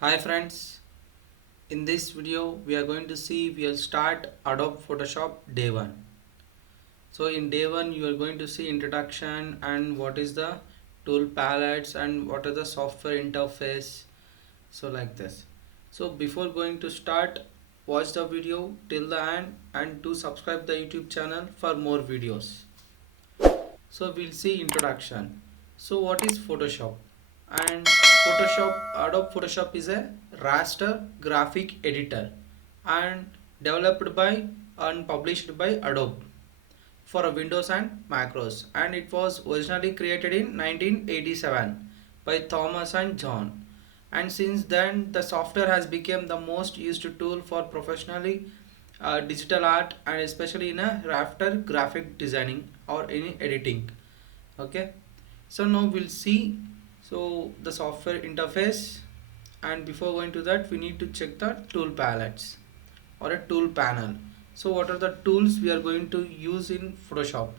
Hi friends, in this video we'll start Adobe Photoshop day 1. So in day 1 you are going to see introduction and what is the tool palettes and what are the software interface, so like this. So before going to start, watch the video till the end and do subscribe the YouTube channel for more videos. So we'll see introduction. So what is Photoshop? And Adobe Photoshop is a raster graphic editor and developed by and published by Adobe for Windows and macros, and it was originally created in 1987 by Thomas and John. And since then the software has become the most used tool for professionally digital art, and especially in a rafter graphic designing or any editing. Okay, so now we'll see the software interface, and before going to that we need to check the tool palettes or a tool panel. So what are the tools we are going to use in Photoshop?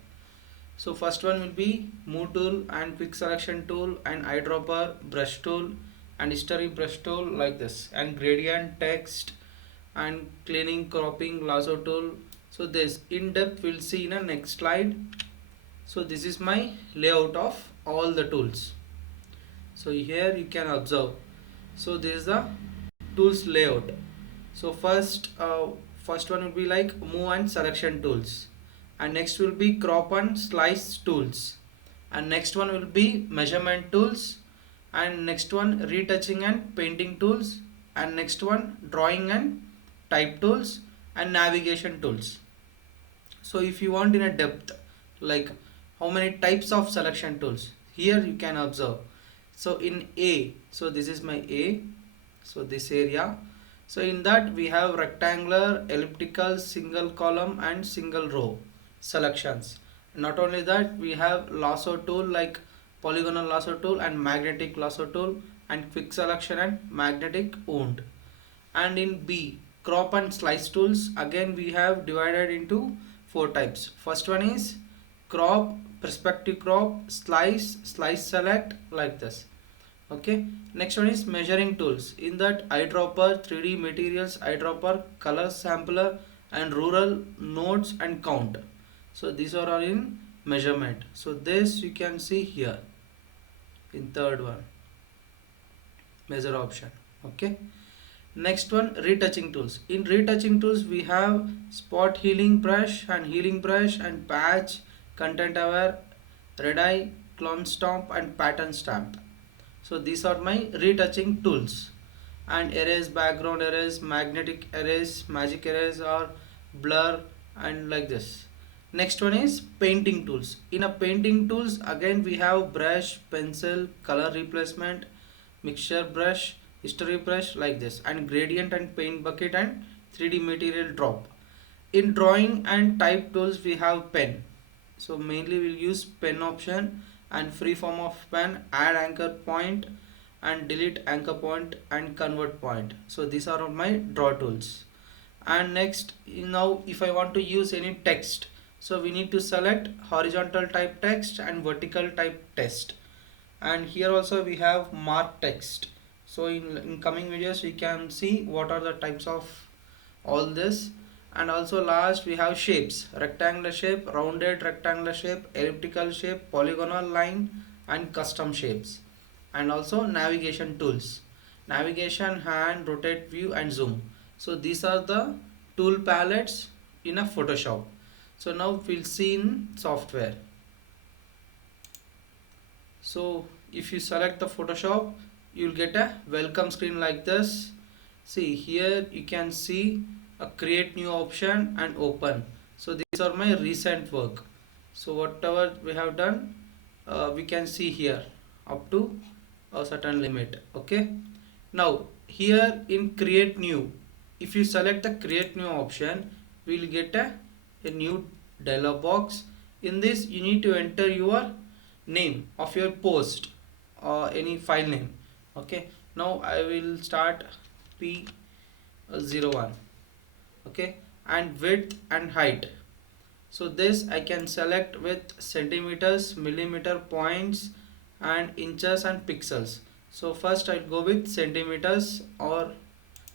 So first one will be move tool and quick selection tool and eyedropper, brush tool and history brush tool like this, and gradient, text and cleaning, cropping, lasso tool. So this in depth we'll see in a next slide. So this is my layout of all the tools. So here you can observe. So this is the tools layout. So first one will be like move and selection tools, and next will be crop and slice tools, and next one will be measurement tools, and next one retouching and painting tools, and next one drawing and type tools and navigation tools. So if you want in a depth, like how many types of selection tools, here you can observe. So in A, so this is my A, so this area. So in that we have rectangular, elliptical, single column and single row selections. Not only that, we have lasso tool like polygonal lasso tool and magnetic lasso tool, and quick selection and magnetic wound. And in B, crop and slice tools, again we have divided into four types. First one is crop, perspective crop, slice select like this. Okay, next one is measuring tools. In that eyedropper, 3D materials, eyedropper, color sampler and rural nodes and count. So these are all in measurement. So this you can see here in third one, measure option. Okay, next one retouching tools. In retouching tools we have spot healing brush and patch, content aware, red eye, clone stamp and pattern stamp. So these are my retouching tools. And erase, background erase, magnetic erase, magic erase or blur and like this. Next one is painting tools. In a painting tools again we have brush, pencil, color replacement, mixture brush, history brush like this, and gradient and paint bucket and 3D material drop. In drawing and type tools we have pen. So mainly we'll use pen option and free form of pen, add anchor point and delete anchor point and convert point. So these are all my draw tools. And next, now if I want to use any text, so we need to select horizontal type text and vertical type text. And here also we have mark text. So in coming videos we can see what are the types of all this. And also last we have shapes: rectangular shape, rounded rectangular shape, elliptical shape, polygonal line and custom shapes. And also navigation tools: navigation, hand, rotate, view and zoom. So these are the tool palettes in a Photoshop. So now we'll see in software. So if you select the Photoshop, you'll get a welcome screen like this. See here you can see a create new option and open. So these are my recent work. So whatever we have done, we can see here up to a certain limit. Okay, now here in create new, if you select the create new option, we will get a new dialog box. In this you need to enter your name of your post or any file name. Okay, now I will start P01. Okay, and width and height. So this I can select with centimeters, millimeter, points and inches and pixels. So first I'll go with centimeters or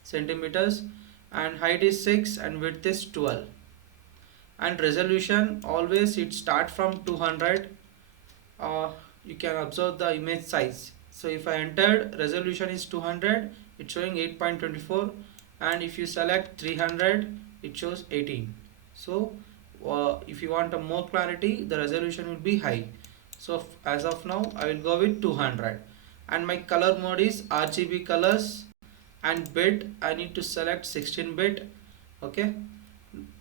centimeters, and height is 6 and width is 12. And resolution always it start from 200. You can observe the image size. So if I entered resolution is 200, it's showing 8.24, and if you select 300, it shows 18. So if you want a more clarity, the resolution will be high. So as of now I will go with 200, and my color mode is RGB colors, and bit I need to select 16-bit. Okay,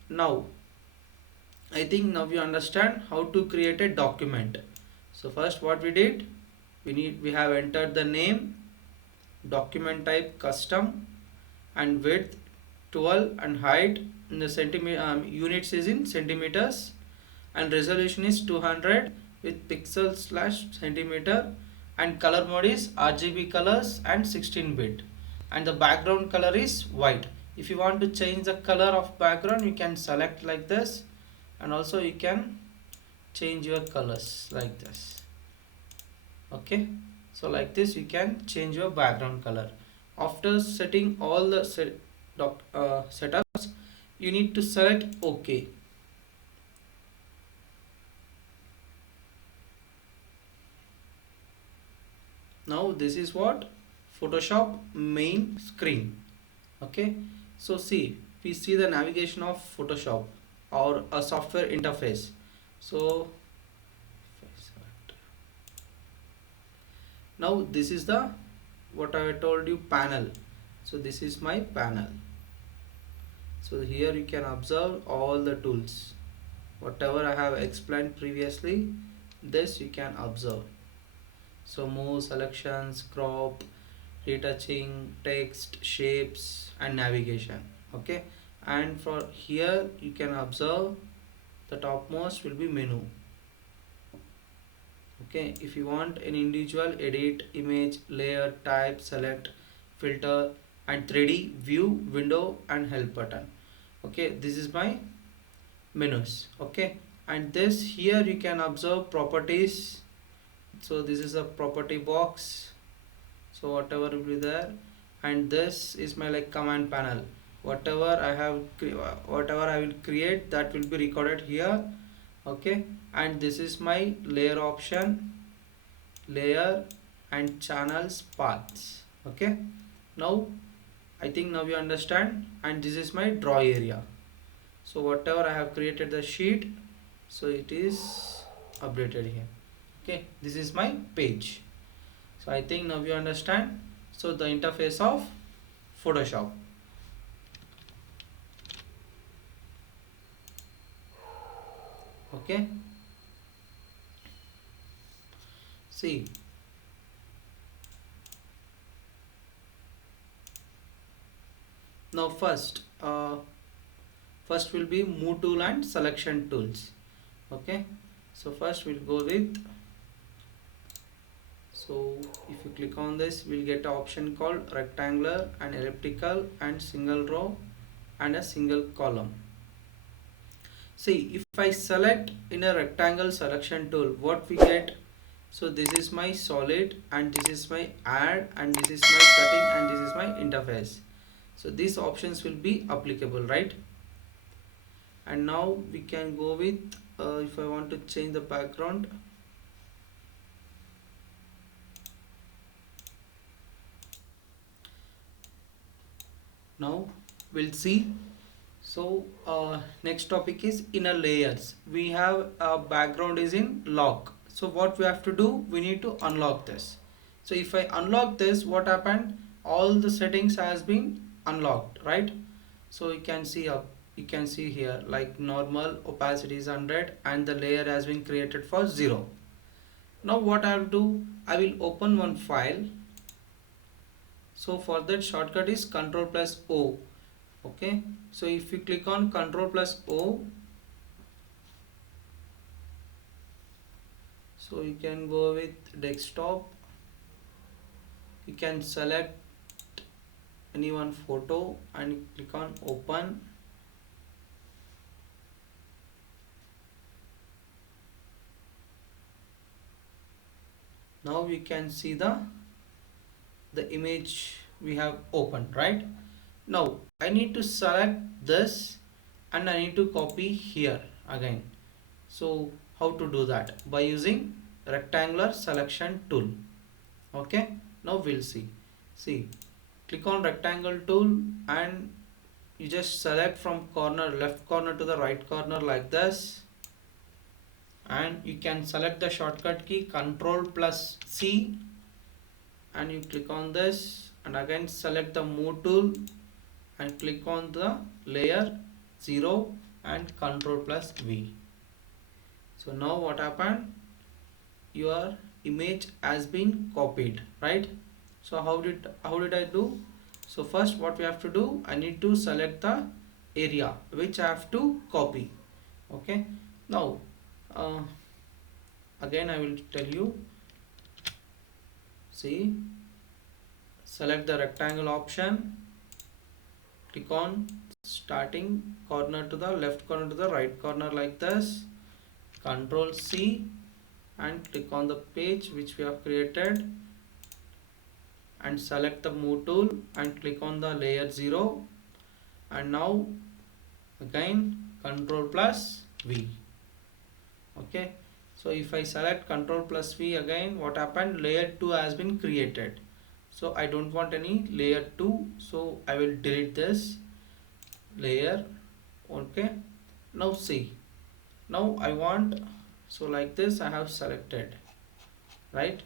now I think now you understand how to create a document. So first what we did, we have entered the name, document type custom, and width 12, and height in the units is in centimeters, and resolution is 200 with pixels slash centimeter, and color mode is RGB colors and 16-bit, and the background color is white. If you want to change the color of background, you can select like this, and also you can change your colors like this. Okay, so like this you can change your background color. After setting all the setups, you need to select OK. Now this is what Photoshop main screen. Okay, so see, we see the navigation of Photoshop or a software interface. So now this is the what I told you panel. So this is my panel. So here you can observe all the tools, whatever I have explained previously, this you can observe. So move, selections, crop, retouching, text, shapes, and navigation. Okay, and for here you can observe the topmost will be menu. Okay, if you want an individual, edit, image, layer, type, select, filter, and 3D view, window, and help button. Okay, this is my menus. Okay, and this here you can observe properties. So this is a property box, so whatever will be there, and this is my like command panel. Whatever I will create, that will be recorded here. Okay, and this is my layer option, layer, and channels paths. Okay, now I think now you understand. And this is my draw area. So whatever I have created the sheet, so it is updated here. Okay, this is my page. So I think now you understand. So the interface of Photoshop. Okay, see, now first will be move tool and selection tools. Okay, so first we'll go with, so if you click on this, we'll get an option called rectangular and elliptical and single row and a single column. See, if I select in a rectangle selection tool, what we get, so this is my solid, and this is my add, and this is my cutting, and this is my interface. So these options will be applicable, right? And now we can go with if I want to change the background. Now we'll see. So next topic is inner layers. We have a background is in lock. So what we have to do, we need to unlock this. So if I unlock this, what happened, all the settings has been unlocked, right? So you can see here like normal, opacity is 100, and the layer has been created for 0. Now what I will do, I will open one file. So for that shortcut is Ctrl plus O. Okay, so if you click on Ctrl plus O, so you can go with desktop, you can select any one photo and click on open. Now you can see the the image we have opened, right? Now I need to select this and I need to copy here again. So how to do that? By using rectangular selection tool. Okay, now we'll see, click on rectangle tool and you just select from corner, left corner to the right corner like this, and you can select the shortcut key Control plus C and you click on this, and again select the move tool and click on the layer 0 and Control plus V. So now what happened? Your image has been copied, right? So how did I do? So first what we have to do, I need to select the area which I have to copy. Okay, now uh, again I will tell you, see, select the rectangle option, click on starting corner to the left corner to the right corner like this, Control C and click on the page which we have created and select the move tool and click on the layer 0, and now again Control plus V. Okay, so if I select Control plus V again, what happened? Layer 2 has been created. So I don't want any layer 2, so I will delete this layer. Okay, now see, now I want, so like this I have selected, right?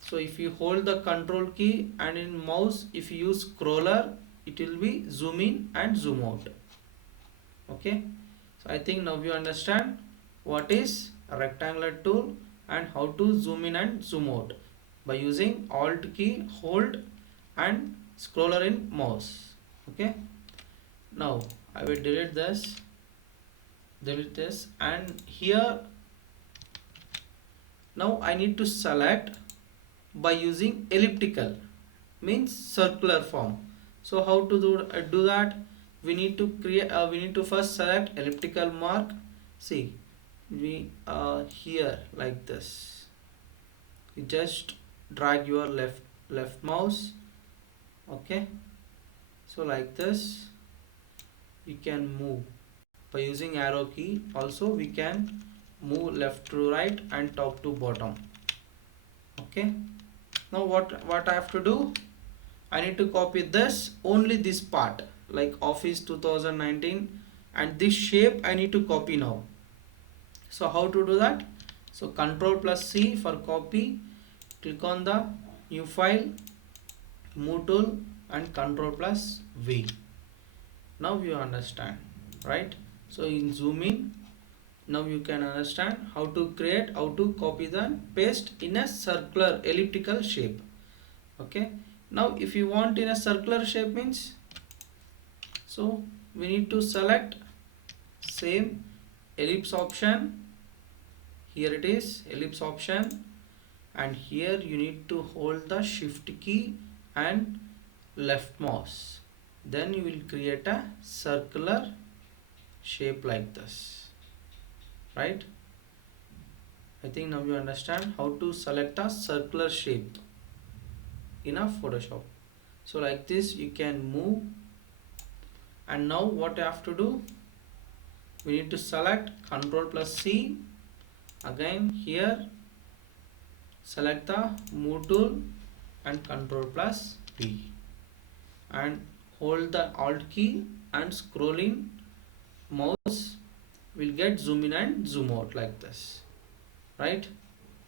So if you hold the control key and in mouse if you use scroller, it will be zoom in and zoom out. Okay, so I think now you understand what is a rectangular tool and how to zoom in and zoom out by using alt key, hold and scroller in mouse. Okay, now I will delete this, and here now I need to select by using elliptical, means circular form. So how to do that? We need to create we need to first select elliptical mark. See, we here like this, you just drag your left mouse. Okay, so like this you can move by using arrow key. Also we can move left to right and top to bottom. Okay, now what I have to do, I need to copy this, only this part like Office 2019, and this shape I need to copy now. So how to do that? So Control plus C for copy, click on the new file, move tool and Control plus V. Now you understand, right? So in zoom in, now you can understand how to create, how to copy the paste in a circular elliptical shape. Okay, now if you want in a circular shape means, so we need to select same ellipse option. Here it is, ellipse option, and here you need to hold the shift key and left mouse, then you will create a circular shape like this, right? I think now you understand how to select a circular shape in a Photoshop. So like this you can move, and now what you have to do, we need to select Control plus C, again here select the move tool and Control plus V, and hold the alt key and scrolling mouse will get zoom in and zoom out like this, right?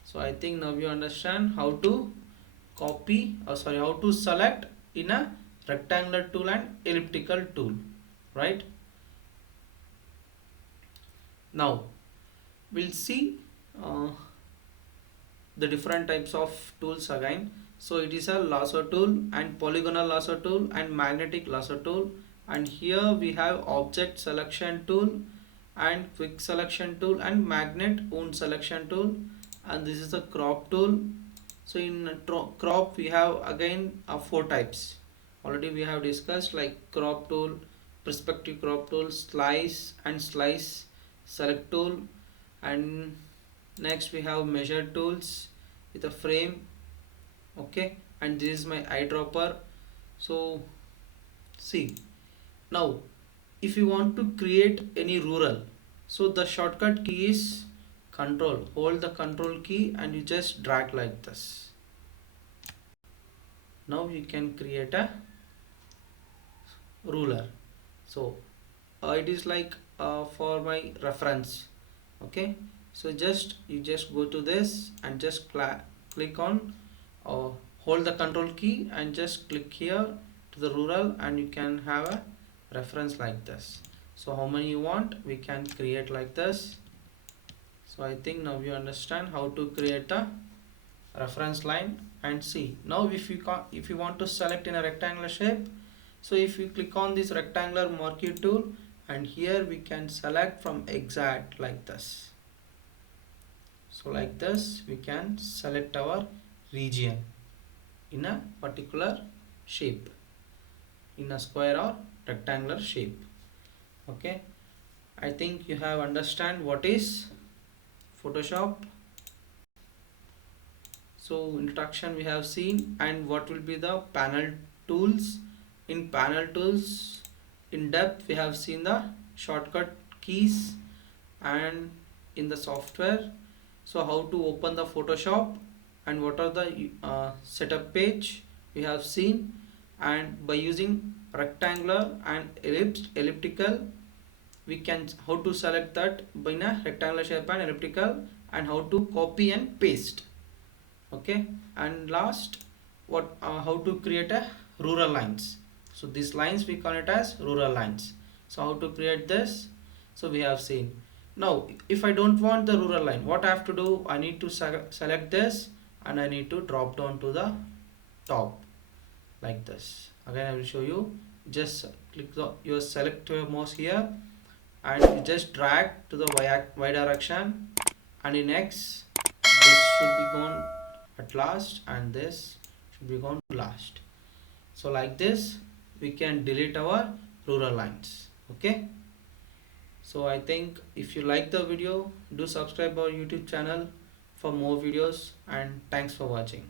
So I think now you understand how to copy, how to select in a rectangular tool and elliptical tool, right? Now we'll see the different types of tools again. So it is a lasso tool and polygonal lasso tool and magnetic lasso tool, and here we have object selection tool and quick selection tool and magnet wound selection tool, and this is a crop tool. So in crop we have again 4 types. Already we have discussed, like crop tool, perspective crop tool, slice and slice select tool, and next we have measure tools with a frame. Okay, and this is my eyedropper. So see, now if you want to create any rural, so the shortcut key is control. Hold the control key and you just drag like this. Now you can create a ruler. So it is like for my reference. Okay, so you just go to this and just click on or hold the control key and just click here to the rural, and you can have a reference like this. So how many you want, we can create like this. So I think now you understand how to create a reference line. And see, now if you want to select in a rectangular shape, so if you click on this rectangular marquee tool, and here we can select from exact like this. So like this we can select our region in a particular shape, in a square or rectangular shape. Okay, I think you have understand what is Photoshop. So introduction we have seen, and what will be the panel tools. In panel tools, in depth we have seen the shortcut keys and in the software. So how to open the Photoshop and what are the setup page we have seen, and by using rectangular and elliptical we can how to select that by in a rectangular shape and elliptical, and how to copy and paste. Okay, and last what how to create a rural lines. So these lines we call it as rural lines. So how to create this, so we have seen. Now if I don't want the rural line, what I have to do, I need to select this and I need to drop down to the top like this. Again I will show you. Just click your select your mouse here and you just drag to the y direction, and in X this should be gone at last and this should be gone last. So like this we can delete our rural lines. Okay, so I think if you like the video, do subscribe our YouTube channel for more videos, and thanks for watching.